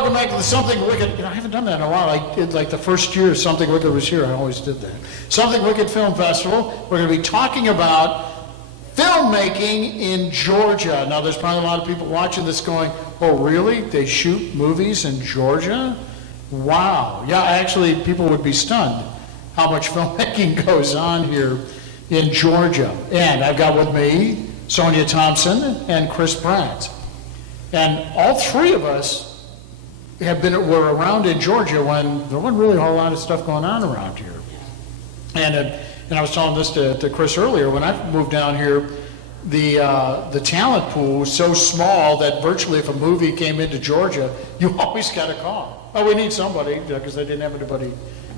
welcome back to the Something Wicked. I haven't done that in a while. I did like the first year Something Wicked was here. I always did that. Something Wicked Film Festival. We're going to be talking about filmmaking in Georgia. Now, there's probably a lot of people watching this going, oh, really? They shoot movies in Georgia? Wow. Yeah, actually, people would be stunned how much filmmaking goes on here in Georgia. And I've got with me Sonia Thompson and Chris Brandt. And all three of us were around in Georgia when there wasn't really a whole lot of stuff going on around here. And I was telling this to Chris earlier, when I moved down here, the talent pool was so small that virtually if a movie came into Georgia, you always got a call. Oh, we need somebody, because they didn't have anybody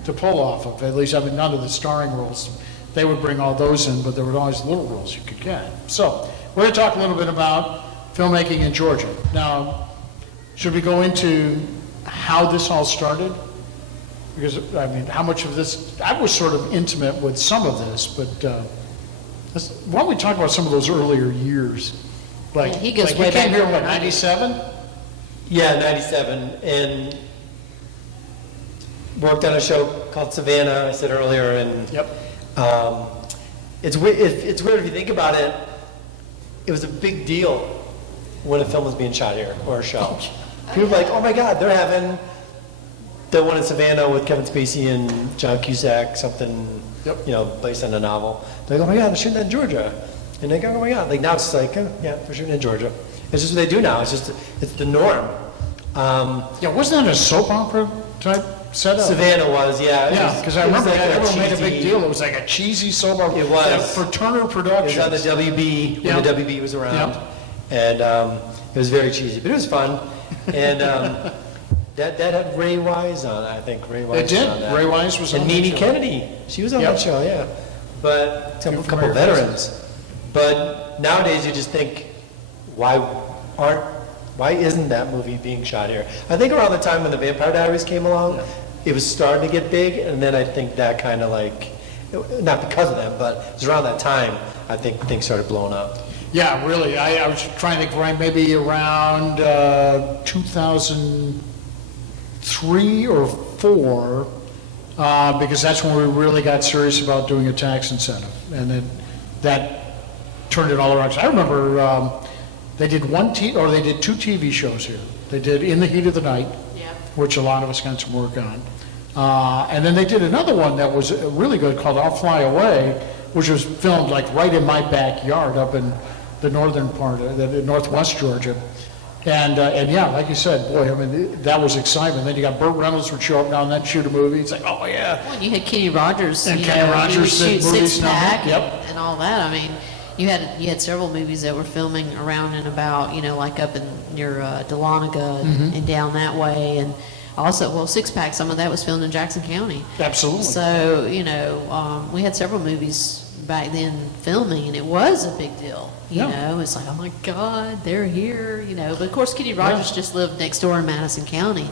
to pull off of. At least, I mean, none of the starring roles. They would bring all those in, but there were always little roles you could get. So we're going to talk a little bit about filmmaking in Georgia. Now, should we go into how this all started? Because, I mean, how much of this, I was sort of intimate with some of this, but why don't we talk about some of those earlier years? Like, yeah, he goes like way you came back here, what, 97? Yeah, 97, and worked on a show called Savannah, I said earlier, and Yep. it's weird if you think about it. It was a big deal when a film was being shot here, or a show. People were like, oh my God, they're having the one in Savannah with Kevin Spacey and John Cusack, something, Yep. you know, based on a novel. They're like, oh my God, they're shooting that in Georgia. And they go, oh my God. Like now it's like, yeah, they're shooting in Georgia. It's just what they do now. It's the norm. Yeah, wasn't that a soap opera type setup? Savannah was, yeah. Yeah, because I remember like everyone made a cheesy- big deal. It was like a cheesy soap opera. It was. Yeah, for Turner It was Productions. on the WB, when Yep. the WB was around. Yep. And it was very cheesy, but it was fun. And that had Ray Wise on, I think. Ray Wise It did. was on that. Ray Wise was on And that Nene show. Kennedy, she was on Yep. that show, yeah. But a couple familiar veterans. But nowadays you just think, why isn't that movie being shot here? I think around the time when the Vampire Diaries came along, it was starting to get big, and then I think that kind of like, not because of them, but it was around that time, I think things started blowing up. Yeah, really. I was trying to think, right, maybe around 2003 or 4, because that's when we really got serious about doing a tax incentive. And then that turned it all around. So I remember they did they did 2 TV shows here. They did In the Heat of the Night, which a lot of us got some work on. And then they did another one that was really good called I'll Fly Away, which was filmed like right in my backyard up in the northern part of northwest Georgia. And yeah, like you said, boy, I mean, that was excitement. Then you got Burt Reynolds would show up now and then shoot a movie. It's like, oh yeah. Well, and you had Kenny Rogers. And you Kenny know, he Rogers would did shoot movies Six now. Pack Yep. and all that. I mean, you had several movies that were filming around and about, you know, like up in near Dahlonega and down that way. And also, well, Six Pack, some of that was filmed in Jackson County. Absolutely. So, you know, we had several movies back then filming, and it was a big deal. You know, it's like, oh my God, they're here, you know. But of course, Kenny Rogers just lived next door in Madison County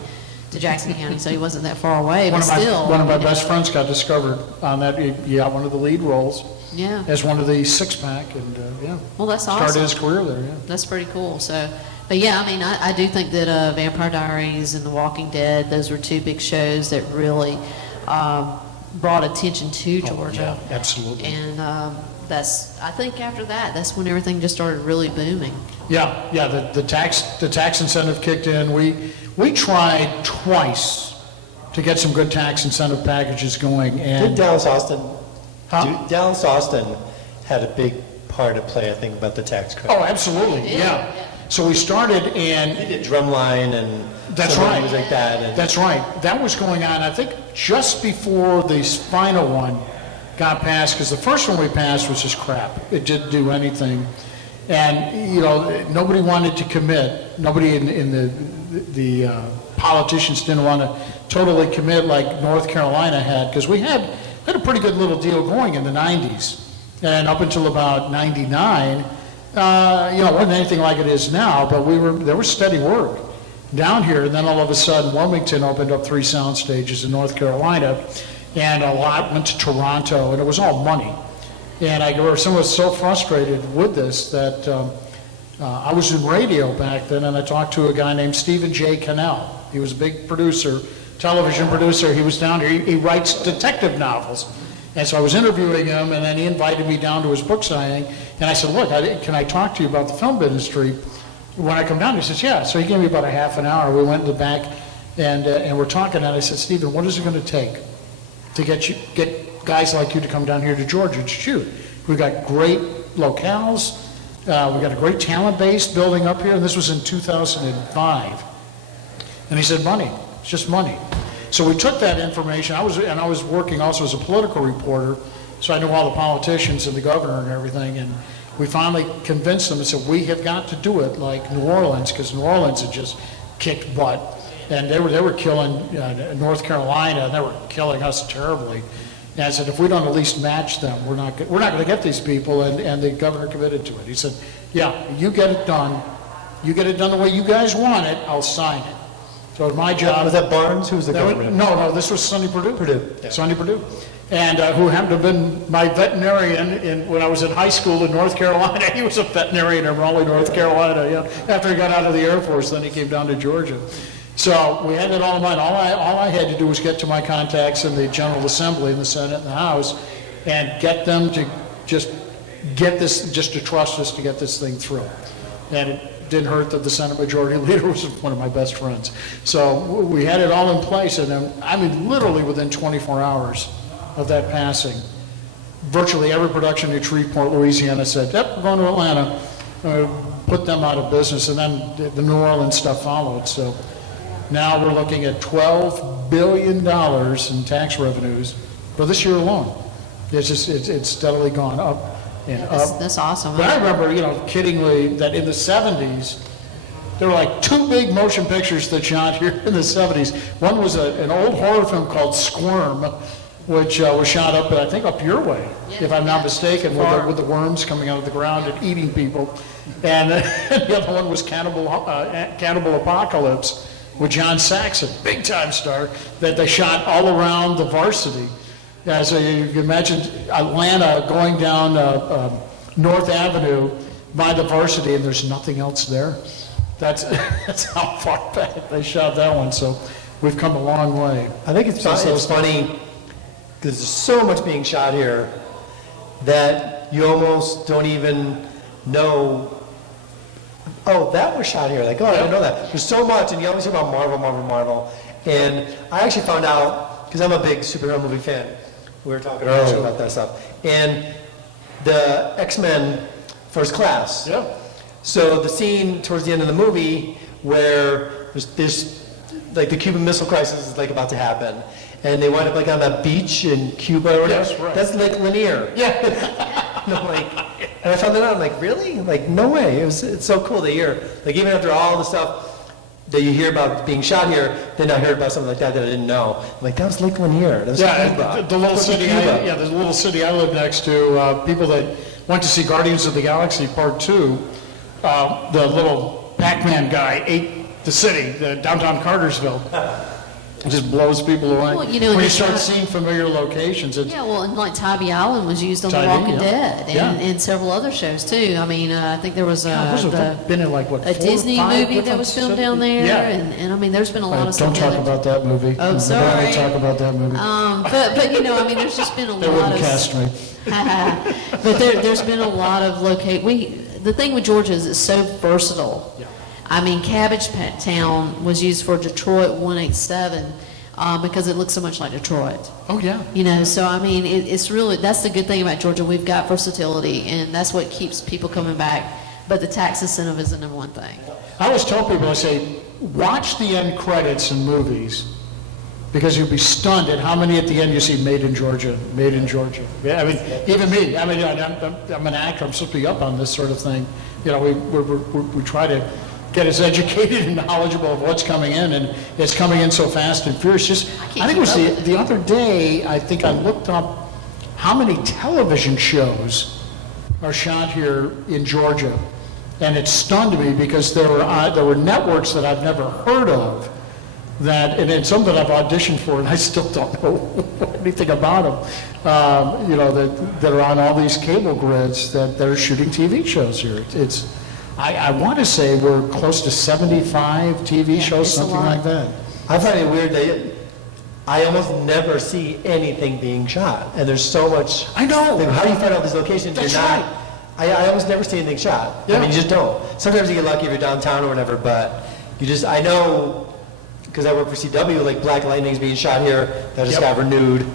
to Jackson County, so he wasn't that far away. But still, one of my best friends got discovered on that. He got one of the lead roles yeah. as one of the Six Pack, and yeah. Well, that's awesome. Started his career there, yeah. That's pretty cool. So, but yeah, I mean, I do think that Vampire Diaries and The Walking Dead, those were 2 big shows that really brought attention to Georgia. Yeah, absolutely. And I think after that, that's when everything just started really booming. Yeah, the tax incentive kicked in. We tried twice to get some good tax incentive packages going, Did and Dallas Austin, Huh? Dallas Austin had a big part to play, I think, about the tax credit. oh, absolutely, yeah. So we started, and They did Drumline and That's some right. movies like that. And that's right. That was going on, I think, just before the final one got passed, because the first one we passed was just crap. It didn't do anything. And, you know, nobody wanted to commit. Nobody in the politicians didn't want to totally commit like North Carolina had, because we had a pretty good little deal going in the 90s. And up until about 99, you know, it wasn't anything like it is now, but there was steady work down here. And then all of a sudden, Wilmington opened up 3 sound stages in North Carolina, and a lot went to Toronto, and it was all money. And I remember someone was so frustrated with this that I was in radio back then, and I talked to a guy named Stephen J. Cannell. He was a big producer, television producer. He was down here. He writes detective novels. And so I was interviewing him, and then he invited me down to his book signing. And I said, look, can I talk to you about the film industry when I come down? He says, yeah. So he gave me about a half an hour. We went in the back, and we're talking, and I said, Stephen, what is it going to take to get guys like you to come down here to Georgia to shoot? We got great locales. We got a great talent base building up here, and this was in 2005. And he said, money. It's just money. So we took that information. I was working also as a political reporter, so I knew all the politicians and the governor and everything. And we finally convinced them and said, we have got to do it like New Orleans, because New Orleans had just kicked butt. And they were killing North Carolina, and they were killing us terribly. And I said, if we don't at least match them, we're not going to get these people. And the governor committed to it. He said, yeah, you get it done. You get it done the way you guys want it, I'll sign it. So it was my job. Was that Barnes? Who was the governor? No, this was Sonny Perdue. Perdue. Yeah. Sonny Perdue. And who happened to have been my veterinarian when I was in high school in North Carolina. He was a veterinarian in Raleigh, North Carolina. Yeah. After he got out of the Air Force, then he came down to Georgia. So we had it all in mind. All I had to do was get to my contacts in the General Assembly, in the Senate, and the House, and get them to just to trust us to get this thing through. And it didn't hurt that the Senate Majority Leader was one of my best friends. So we had it all in place, and then, I mean, literally within 24 hours of that passing, virtually every production in Shreveport, Louisiana said, yep, we're going to Atlanta, put them out of business, and then the New Orleans stuff followed. So now we're looking at $12 billion in tax revenues for this year alone. It's steadily gone up and up. That's awesome. But I remember, kiddingly, that in the 70s, there were like two big motion pictures that shot here in the 70s. One was an old horror film called Squirm, which was shot up, I think, up your way, if I'm not mistaken, with the worms coming out of the ground and eating people. And the other one was Cannibal Apocalypse with John Saxon, big-time star, that they shot all around the Varsity. Yeah, so you can imagine Atlanta going down North Avenue by the Varsity, and there's nothing else there. That's how far back they shot that one. So we've come a long way. I think it's funny because there's so much being shot here that you almost don't even know. Oh, that was shot here. Like, oh, I didn't know that. There's so much, and you always hear about Marvel. And I actually found out, because I'm a big superhero movie fan. We were talking earlier about that stuff. And the X-Men First Class. Yeah. So the scene towards the end of the movie where there's like the Cuban Missile Crisis is like about to happen. And they wind up like on that beach in Cuba or whatever. Yes, right. That's Lake Lanier. Yeah. And I'm like, and I found that out. I'm like, really? Like, no way. It's so cool to hear. Like, even after all the stuff that you hear about being shot here, then I heard about something like that I didn't know. I'm like, that was Lake Lanier. That was Cuba. The little city. The little city I live next to. People that went to see Guardians of the Galaxy Part 2. The little Pac-Man guy ate the city, downtown Cartersville. It just blows people away. Well, when you start seeing familiar locations. And like Tybee Island was used on The Tybee, Walking Dead Yeah. and several other shows too. I mean, I think there was been in like what, a 4 or Disney 5 movie that different was filmed cities? down there, Yeah. and I mean, there's been a lot of stuff. Don't talk about that movie. Oh, sorry. Don't talk about that movie. But I mean, there's just been a They lot wouldn't of. cast me. But there's been a lot of the thing with Georgia is it's so versatile. Yeah. I mean, Cabbage Town was used for Detroit 187 because it looks so much like Detroit. Oh, yeah. So I mean, it's really, that's the good thing about Georgia. We've got versatility, and that's what keeps people coming back. But the tax incentive is the number one thing. I always tell people, I say, watch the end credits in movies, because you'll be stunned at how many at the end you see made in Georgia, made in Georgia. Yeah, I mean, even me, I mean, I'm an actor, I'm supposed to be up on this sort of thing. We try to get as educated and knowledgeable of what's coming in, and it's coming in so fast and furious. I think it was the other day, I think I looked up how many television shows are shot here in Georgia, and it stunned me because there were networks that I've never heard of, and some that I've auditioned for, and I still don't know anything about them, that are on all these cable grids that are shooting TV shows here. I want to say we're close to 75 TV shows, something like that. I find it weird that I almost never see anything being shot, and there's so much. I know. Like, how do you find all these locations? That's You're not. right. I almost never see anything shot. Yeah. I mean, you just don't. Sometimes you get lucky if you're downtown or whatever, but you just. I know because I work for CW. Like Black Lightning's being shot here. That just got renewed.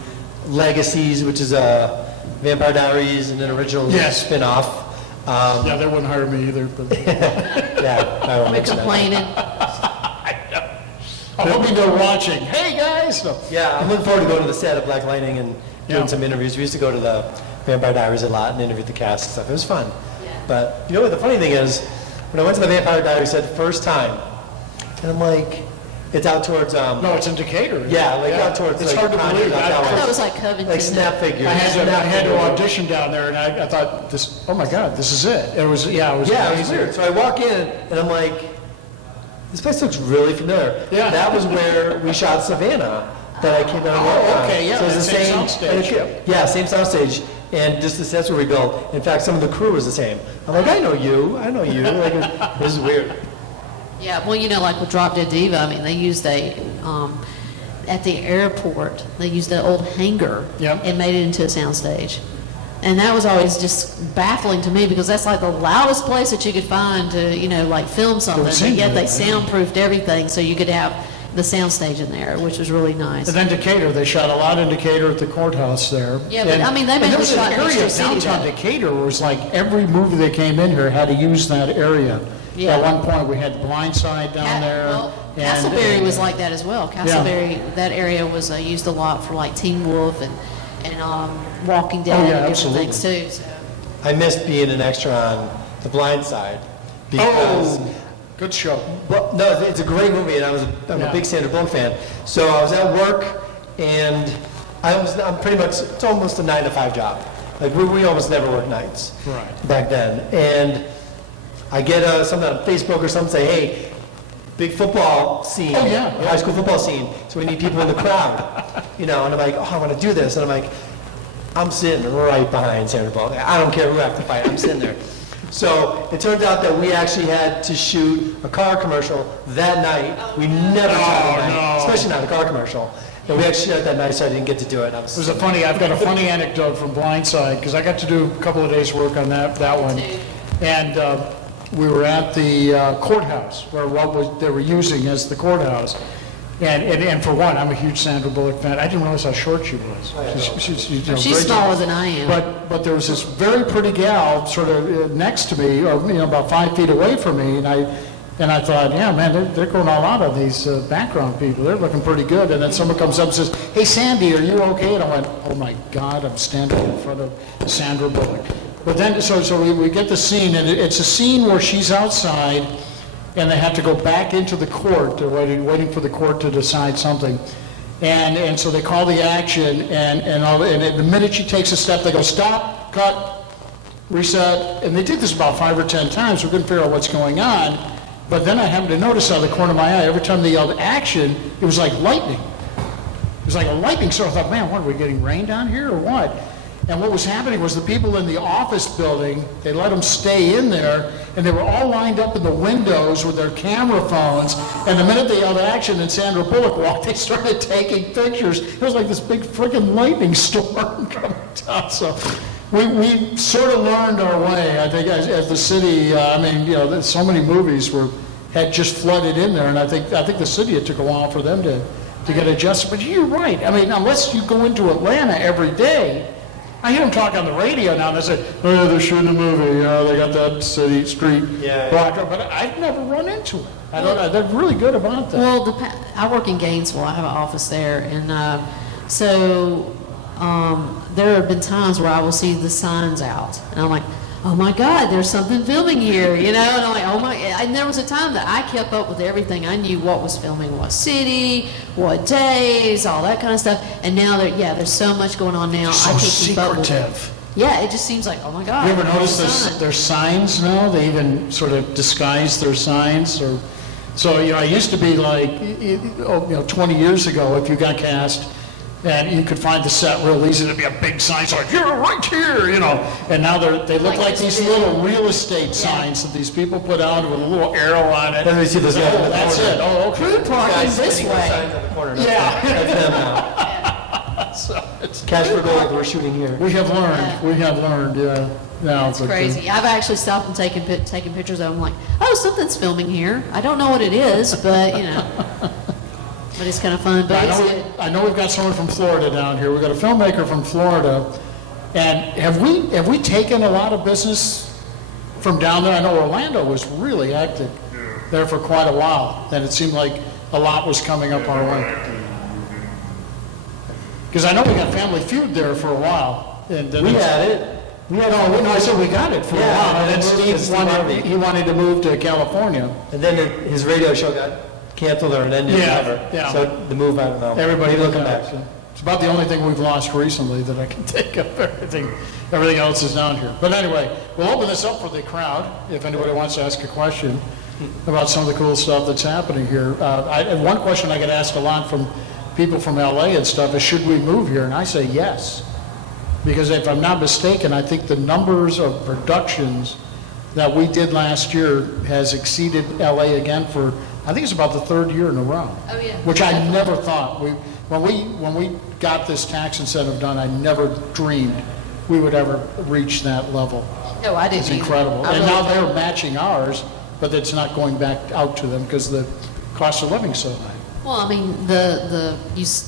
Legacies, which is Vampire Diaries and an original spin-off. Yeah, they wouldn't hire me either. But Yeah, I won't We're mention that. complaining. I'm hoping they're watching. Hey, guys! No. Yeah, I'm looking forward to going to the set of Black Lightning and doing Yeah. some interviews. We used to go to the Vampire Diaries a lot and interview the cast and stuff. It was fun. Yeah. But you know what the funny thing is? When I went to the Vampire Diaries set the first time, and I'm like, it's out towards, No, it's in Decatur. out towards, It's like, hard to Concord, believe. out that I way. thought it was like Covington. Like snap figures. I had to Snap audition down there, and I thought, oh my God, this is it. It was, it was Yeah, it was amazing. weird. So I walk in, and I'm like, this place looks really familiar. Yeah. That was where we shot Savannah, that I came down and worked on. okay, yeah, So it's the that same same soundstage. Yeah, same soundstage, and just the sets were rebuilt. In fact, some of the crew was the same. I'm like, I know you. Like, this is weird. Yeah, well, like with Drop Dead Diva, I mean, they used at the airport, they used the old hangar Yep. and made it into a soundstage. And that was always just baffling to me because that's like the loudest place that you could find to, like film something. But seemed yet to, they yeah. soundproofed everything so you could have the soundstage in there, which was really nice. And then Decatur, they shot a lot in Decatur at the courthouse there. Yeah, but, And- I mean, they and mainly there was an shot in area Extra of City, downtown though. Decatur where it was like every movie that came in here had to use that area. Yeah. At one point, we had Blindside down there. Well, and- Castleberry was like that as well. Castleberry, that area was used a lot for like Teen Wolf and Walking Dead Oh, yeah, and different absolutely. things too. So. I missed being an extra on The Blind Side because. Oh, good show. Well, no, it's a great movie, and I'm Yeah. a big Sandra Bullock fan. So I was at work, and I'm pretty much, it's almost a 9 to 5 job. Like, we almost never work nights. Right. Back then. And I get something on Facebook or something, say, hey, big football scene. Oh, yeah. High school football scene. So we need people in the crowd. And I'm like, oh, I want to do this. And I'm like, I'm sitting right behind Sandra Bullock. I don't care who I have to fight. I'm sitting there. So it turns out that we actually had to shoot a car commercial that night. We never shot that night, especially not a car commercial. And we actually shot that night, so I didn't get to do it. And I was I've got a funny anecdote from Blindside, because I got to do a couple of days' work on that one. And we were at the courthouse, where they were using as the courthouse. And for one, I'm a huge Sandra Bullock fan. I didn't realize how short she was. She's She's smaller than I am. But there was this very pretty gal sort of next to me, or about 5 feet away from me, and I thought, yeah, man, they're going all out on these background people. They're looking pretty good. And then someone comes up and says, hey, Sandy, are you okay? And I went, oh my God, I'm standing in front of Sandra Bullock. But then, so we get the scene, and it's a scene where she's outside, and they have to go back into the court. They're waiting for the court to decide something. And so they call the action, and the minute she takes a step, they go, stop, cut, reset. And they did this about 5 or 10 times. We couldn't figure out what's going on. But then I happened to notice out of the corner of my eye, every time they yelled action, it was like lightning. It was like a lightning storm. I thought, man, what, are we getting rain down here or what? And what was happening was the people in the office building, they let them stay in there, and they were all lined up in the windows with their camera phones, and the minute they yelled action and Sandra Bullock walked, they started taking pictures. It was like this big freaking lightning storm coming down. So we sort of learned our way, I think, as the city. So many movies had just flooded in there, and I think the city, it took a while for them to get adjusted. But you're right. I mean, unless you go into Atlanta every day, I hear them talk on the radio now, and they say, oh, yeah, they're shooting a movie, they got that street blocked up, but I've never run into it. They're really good about that. Well, I work in Gainesville. I have an office there, and there have been times where I will see the signs out, and I'm like, oh my God, there's something filming here, and I'm like, oh my, and there was a time that I kept up with everything. I knew what was filming, what city, what days, all that kind of stuff, and now there's so much going on now. So I can't keep up with it. secretive. Yeah, it just seems like, oh my God. You ever notice there's there's signs now? They even sort of disguise their signs. I used to be like, 20 years ago, if you got cast And you could find the set real easy. There'd be a big sign, so like, you're right here, you know. And now they look like these little real estate signs that these people put out with a little arrow on it. Then we see those guys in the That's corner. it. Oh, okay. Food parking Guys this spinning those way. signs on the corner. Yeah. That's them now. So it's, Cash for gold, we're shooting here. we have learned. Yeah. We have learned. Yeah. No, It's but, crazy. I've actually stopped and taken pictures of them. Like, oh, something's filming here. I don't know what it is, but you know, but it's kind of fun. But it's good. I know we've got someone from Florida down here. We've got a filmmaker from Florida. And have we taken a lot of business from down there? I know Orlando was really active there for quite a while, and it seemed like a lot was coming up our way. Because I know we got Family Feud there for a while. And then We it's- had it. No, I said we got it for a Yeah, while, and then and then Steve wanted, he wanted to move to California. And then his radio show got canceled or it ended Yeah, forever. yeah. So the move, I don't know. Everybody Maybe they'll looking come back. back. It's about the only thing we've lost recently that I can think of. Everything else is down here. But anyway, we'll open this up for the crowd, if anybody wants to ask a question about some of the cool stuff that's happening here. And one question I get asked a lot from people from LA and stuff is, should we move here? And I say yes. Because if I'm not mistaken, I think the numbers of productions that we did last year has exceeded LA again for, I think it's about the third year in a row. Oh, yeah. Which I never thought. When we got this tax incentive done, I never dreamed we would ever reach that level. No, I didn't. It's either. incredible. I And really now don't. they're matching ours, but it's not going back out to them because the cost of living is so high. Well, I mean,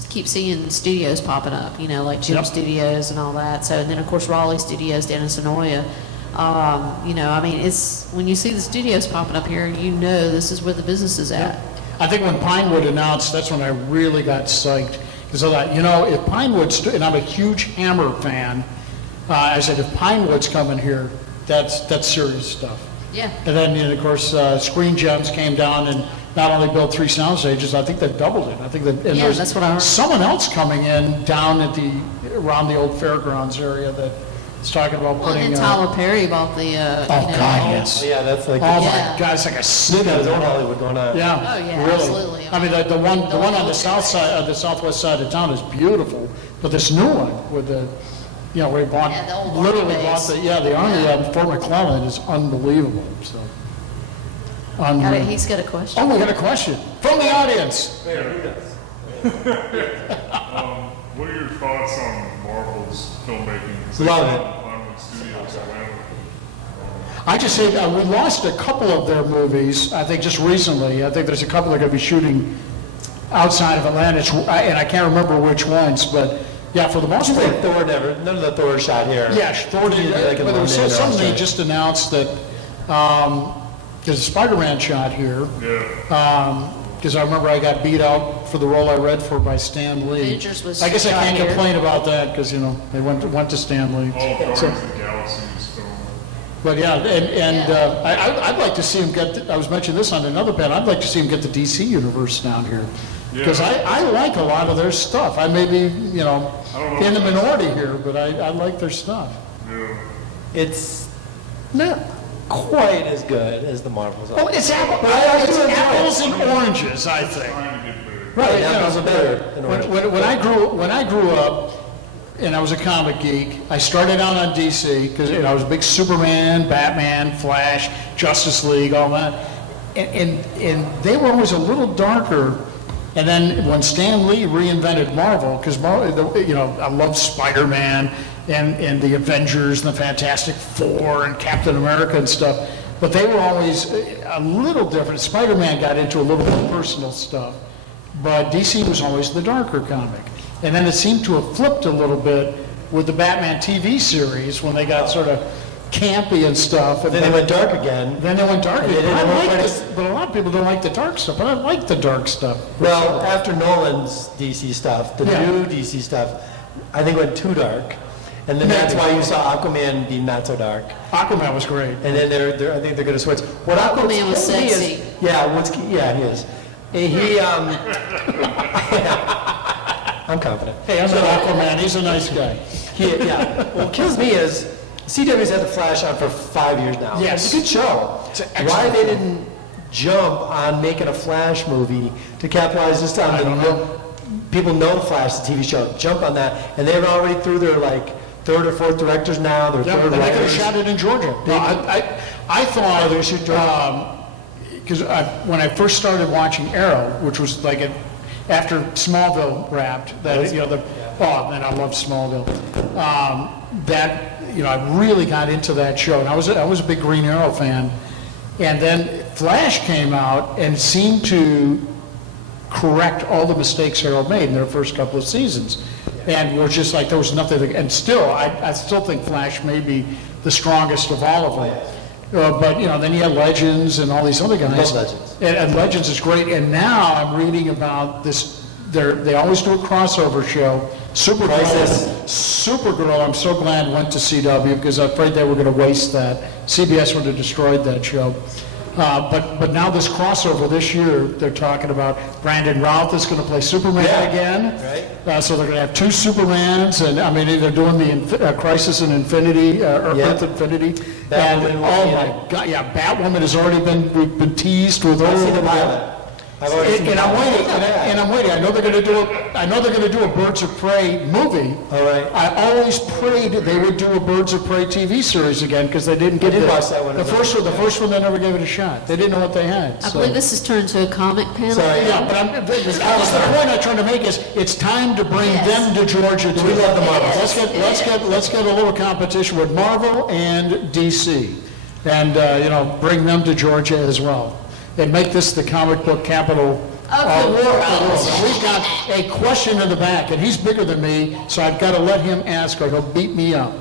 keep seeing studios popping up, you know, like Gym Yep. Studios and all that. So, and then of course Raleigh Studios down in Sonoya. You know, I mean, it's when you see the studios popping up here, you know this is where the business is at. I think when Pinewood announced, that's when I really got psyched. Because I thought, you know, if Pinewood's, and I'm a huge Hammer fan, I said, if Pinewood's coming here, that's serious stuff. Yeah. And then, you know, of course, Screen Gems came down and not only built 3 sound stages, I think they doubled it. I think that, and Yeah, there's that's what I heard. someone else coming in down at around the old fairgrounds area that is talking about Well, putting. and Tyler Perry bought the, Oh, you know, God, yes. Yeah, that's like, Oh, Yeah. my God, it's like a he's city. got his own Hollywood going on. Yeah. Oh, yeah, really. absolutely. I mean, the one on the south side, the southwest side of town is beautiful, but this new one with the, you know, where he bought, Yeah, the old literally Army bought base. the Army, Yeah. Fort McClellan is unbelievable, so. Unreal. he's got a question. Oh, we got a question from the audience. What are your thoughts on Marvel's filmmaking? Love it. Pinewood Studios, Atlanta. I just say we lost a couple of their movies, I think just recently. I think there's a couple that are going to be shooting outside of Atlanta, and I can't remember which ones, but yeah, for the most Seems part. like Thor never, none of the Thor shot here. Yeah, Thor did, Usually like in but there was London or something they Australia. just announced that, there's a Spider-Man shot here, Yeah. because I remember I got beat out for the role I read for by Stan Lee. Avengers was I guess I shot can't here. complain about that, because, you know, they went to Stan Lee. All Guardians So- of the Galaxy is filmed. But yeah, and I'd like to see him get, I was mentioning this on another panel, I'd like to see him get the DC universe down here. Because Yeah. I like a lot of their stuff. I may be, you know, I don't know in the if that's- minority here, but I like their stuff. Yeah. It's not quite as good as the Marvels. Well, it's do enjoy it. apples and oranges, I think. Trying to get big. Right, Yeah, you know, apples are better than oranges. when I grew up, and I was a comic geek, I started out on DC, because I was a big Superman, Batman, Flash, Justice League, all that. And they were always a little darker. And then when Stan Lee reinvented Marvel, because, you know, I love Spider-Man and the Avengers and the Fantastic Four and Captain America and stuff, but they were always a little different. Spider-Man got into a little more personal stuff, but DC was always the darker comic. And then it seemed to have flipped a little bit with the Batman TV series when they got sort of campy and stuff. And Then they went dark again. Then they went dark. And they didn't I know like what this, but a lot of people don't like the dark stuff. But I like the dark stuff. Well, after Nolan's DC stuff, the Yeah. new DC stuff, I think went too dark. And then that's why you saw Aquaman be not so dark. Aquaman was great. And then I think they're going to switch. Aquaman was what's key sexy. Yeah, he is. I'm confident. Hey, I'm an Aquaman. He's a nice guy. Yeah. What kills me is CW's had the Flash on for 5 years now. Yes. It's a good show. It's an excellent Why they show. didn't jump on making a Flash movie to capitalize just on I don't know. people know Flash, the TV show, jump on that, and they're already through their like third or fourth directors now, their Yeah, third but they could have writers. shot it in Georgia. No, I thought, because when I first started watching Arrow, which was like after Smallville wrapped, that, you know, oh, man, I love Smallville. That, you know, I really got into that show, and I was a big Green Arrow fan. And then Flash came out and seemed to correct all the mistakes Arrow made in their first couple of seasons. And was just like, there was nothing, and still, I still think Flash may be the strongest of all of them. But, you know, then you have Legends and all these other guys. Love Legends. And Legends is great, and now I'm reading about this, they always do a crossover show. Supergirl, I'm so glad went to CW, because I'm afraid they were gonna waste that. CBS would have destroyed that show. But now this crossover this year, they're talking about Brandon Routh is going to play Superman again. Right. So they're going to have two Supermans, and I mean, they're doing the Crisis in Infinity, or Earth Infinity. Batwoman And, will oh be in my it. God, yeah, Batwoman has already been teased with I've seen the all. pilot. I've already seen the And I'm pilot. waiting, and I'm waiting. I know they're going to do a Birds of Prey movie. All right. I always prayed they would do a Birds of Prey TV series again, because they didn't get I did watch that one the as well. first one, they never gave it a shot. They didn't know what they had. I so. believe this has turned to a comic panel. Sorry. Yeah, but the point I'm trying to make is, it's time to bring them to Georgia too. We love the Marvels. Let's get a little competition with Marvel and DC, and you know, bring them to Georgia as well, and make this the comic book capital Of the world. And we've got a question in the back, and he's bigger than me, so I've got to let him ask, or he'll beat me up.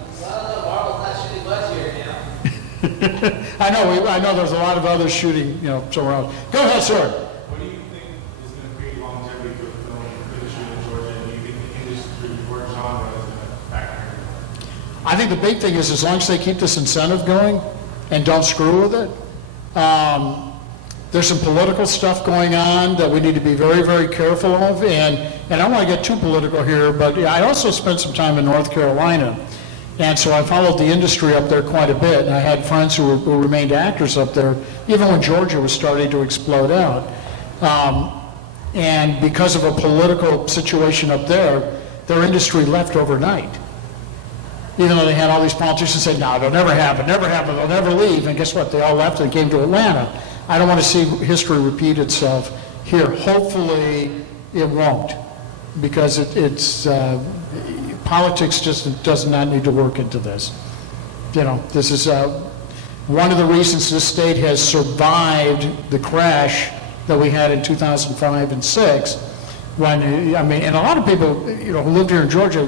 I know there's a lot of others shooting, you know, somewhere else. Go ahead, sir. What do you think is going to create longevity for the film industry in Georgia? And do you think the industry or genre is going to factor in? I think the big thing is, as long as they keep this incentive going and don't screw with it. There's some political stuff going on that we need to be very, very careful of, and I don't want to get too political here, but yeah, I also spent some time in North Carolina, and so I followed the industry up there quite a bit, and I had friends who remained actors up there, even when Georgia was starting to explode out. And because of a political situation up there, their industry left overnight. Even though they had all these politicians say, no, it'll never happen, they'll never leave, and guess what? They all left and came to Atlanta. I don't want to see history repeat itself here. Hopefully, it won't, because it's politics just does not need to work into this. You know, this is one of the reasons this state has survived the crash that we had in 2005 and 6. When, I mean, and a lot of people, you know, who lived here in Georgia,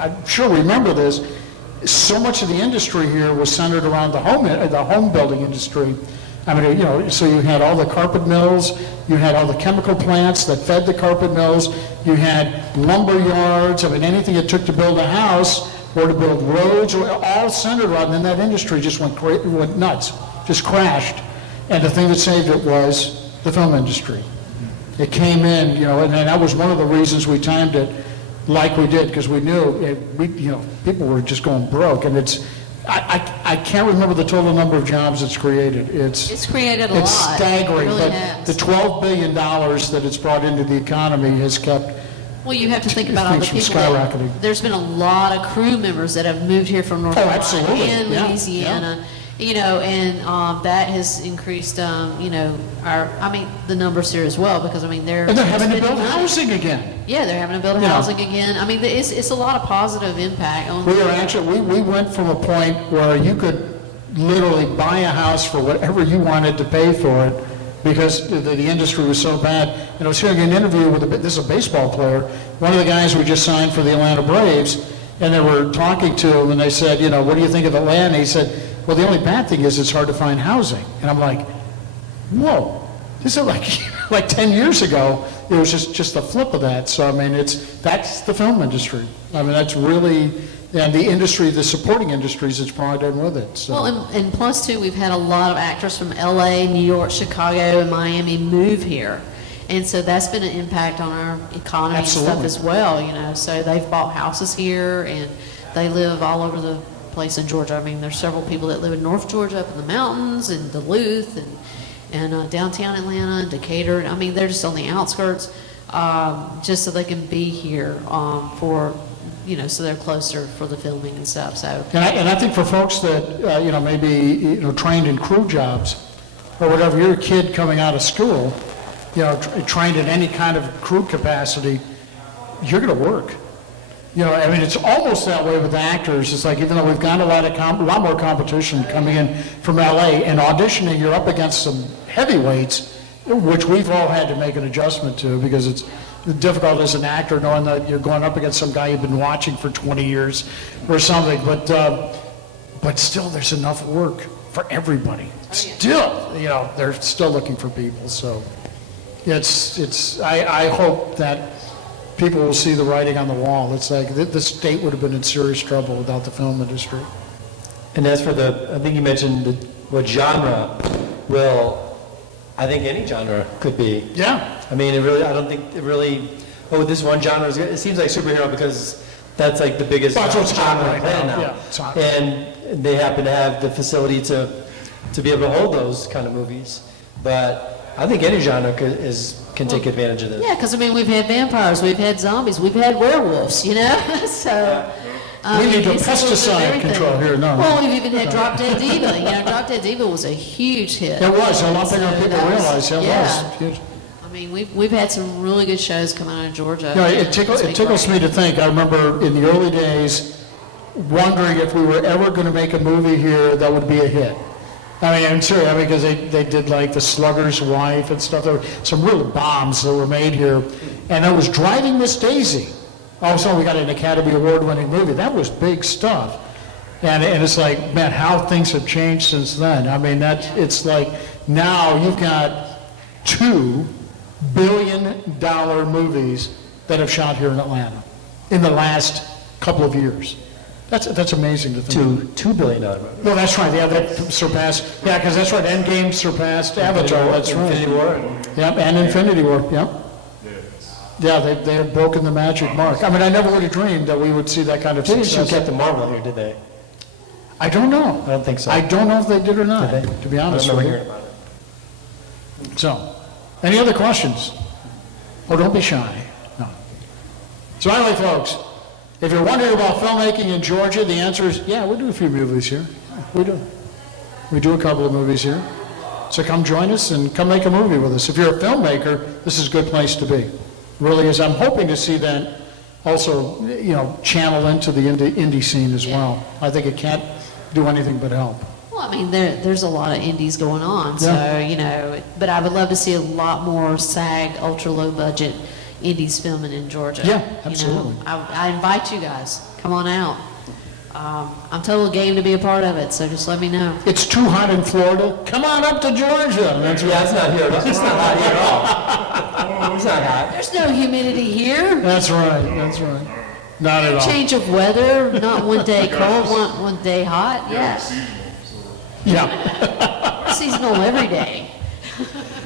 I'm sure remember this. So much of the industry here was centered around the home building industry. I mean, you know, so you had all the carpet mills, you had all the chemical plants that fed the carpet mills, you had lumber yards, I mean, anything it took to build a house or to build roads, all centered around, and then that industry just went nuts, just crashed. And the thing that saved it was the film industry. It came in, you know, and that was one of the reasons we timed it like we did, because we knew, you know, people were just going broke, and it's, I can't remember the total number of jobs it's created. It's created a lot. It's staggering, It really but has. the $12 billion that it's brought into the economy has kept, Well, you have to think about all the Things people from that, skyrocketing. there's been a lot of crew members that have moved here from North Oh, Carolina absolutely. and Yeah, Louisiana, you know, and that has increased, you know, the numbers here as well, because, I mean, they're. and they're having to spending build money. housing again. Yeah, they're having to build You know. housing again. I mean, it's a lot of positive impact on. We are actually, we went from a point where you could literally buy a house for whatever you wanted to pay for it, because the industry was so bad. And I was hearing an interview with, this is a baseball player, one of the guys we just signed for the Atlanta Braves, and they were talking to him, and they said, you know, what do you think of Atlanta? He said, well, the only bad thing is it's hard to find housing. And I'm like, whoa, this is like 10 years ago, it was just the flip of that. So, I mean, that's the film industry. I mean, that's really, and the industry, the supporting industries it's brought in with it. So. Well, and plus too, we've had a lot of actors from LA, New York, Chicago, and Miami move here. And so that's been an impact on our economy and stuff Absolutely. as well, you know. So they've bought houses here, and they live all over the place in Georgia. I mean, there's several people that live in North Georgia, up in the mountains, and Duluth, and downtown Atlanta, and Decatur. I mean, they're just on the outskirts. just so they can be here for, so they're closer for the filming and stuff, so. And I think for folks that, maybe, trained in crew jobs, or whatever, you're a kid coming out of school, trained in any kind of crew capacity, you're going to work. It's almost that way with actors. It's like, even though we've got a lot more competition coming in from LA, and auditioning, you're up against some heavyweights, which we've all had to make an adjustment to, because it's difficult as an actor knowing that you're going up against some guy you've been watching for 20 years or something. But still, there's enough work for everybody. Still, they're still looking for people. So I hope that people will see the writing on the wall. It's like the state would have been in serious trouble without the film industry. And as for I think you mentioned what genre I think any genre could be. Yeah. I don't think it really, this one genre is good. It seems like superhero because that's like the biggest Well, that's what's hot genre right planet now. now. Yeah, it's hot. And they happen to have the facility to be able to hold those kind of movies. But I think any genre can take advantage of this. Yeah, because we've had vampires, we've had zombies, we've had werewolves, so. We need to it's a little bit of pesticide everything. control here, no. Well, we've even had Drop Dead Diva. Drop Dead Diva was a huge hit. It was, a lot bigger than So people that was- realize it yeah. was. Huge. We've had some really good shows come out of Georgia. It tickles me to think, I remember in the early days, wondering if we were ever going to make a movie here that would be a hit. I'm sure, because they did like The Slugger's Wife and stuff. There were some real bombs that were made here. And it was Driving Miss Daisy. All of a sudden, we got an Academy Award-winning movie. That was big stuff. And it's like, man, how things have changed since then. It's like, now you've got $2 billion movies that have shot here in Atlanta in the last couple of years. That's amazing to think. $2 billion movie. Well, that's right. Yeah, that surpassed. Yeah, because that's right. Endgame surpassed Avatar. That's right. Infinity War. Yep, and Infinity War. Yep. Yeah, they have broken the magic mark. I never would have dreamed that we would see that kind of They didn't shoot success. Captain Marvel here, did they? I don't know. I don't think so. I don't know if they did or not, Did they? to be honest I with remember you. hearing about it. So, any other questions? Oh, don't be shy. No. So anyway, folks, if you're wondering about filmmaking in Georgia, the answer is, yeah, we do a few movies here. We do. We do a couple of movies here. So come join us and come make a movie with us. If you're a filmmaker, this is a good place to be. Really is. I'm hoping to see that also, channel into the indie scene as well. I think it can't do anything but help. Well, there's a lot of indies going on, Yeah. so, but I would love to see a lot more SAG, ultra-low budget indies filming in Georgia. Yeah, absolutely. I invite you guys, come on out. I'm totally game to be a part of it, so just let me know. It's too hot in Florida. Come on up to Georgia. That's Yeah, it's not here. It's not hot here at all. It's not hot. There's no humidity here. That's right. That's right. Not at all. Change of weather, not one day cold, one day hot, yes. Yeah. We're seasonal every day.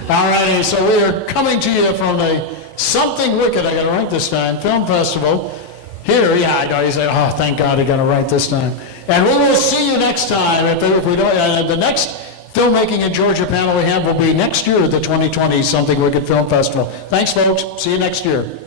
All righty. So we are coming to you from the Something Wicked, I got it right this time, Film Festival. Here, yeah, I know. You say, oh, thank God I got it right this time. And we will see you next time. If we don't, the next Filmmaking in Georgia panel we have will be next year at the 2020 Something Wicked Film Festival. Thanks, folks. See you next year.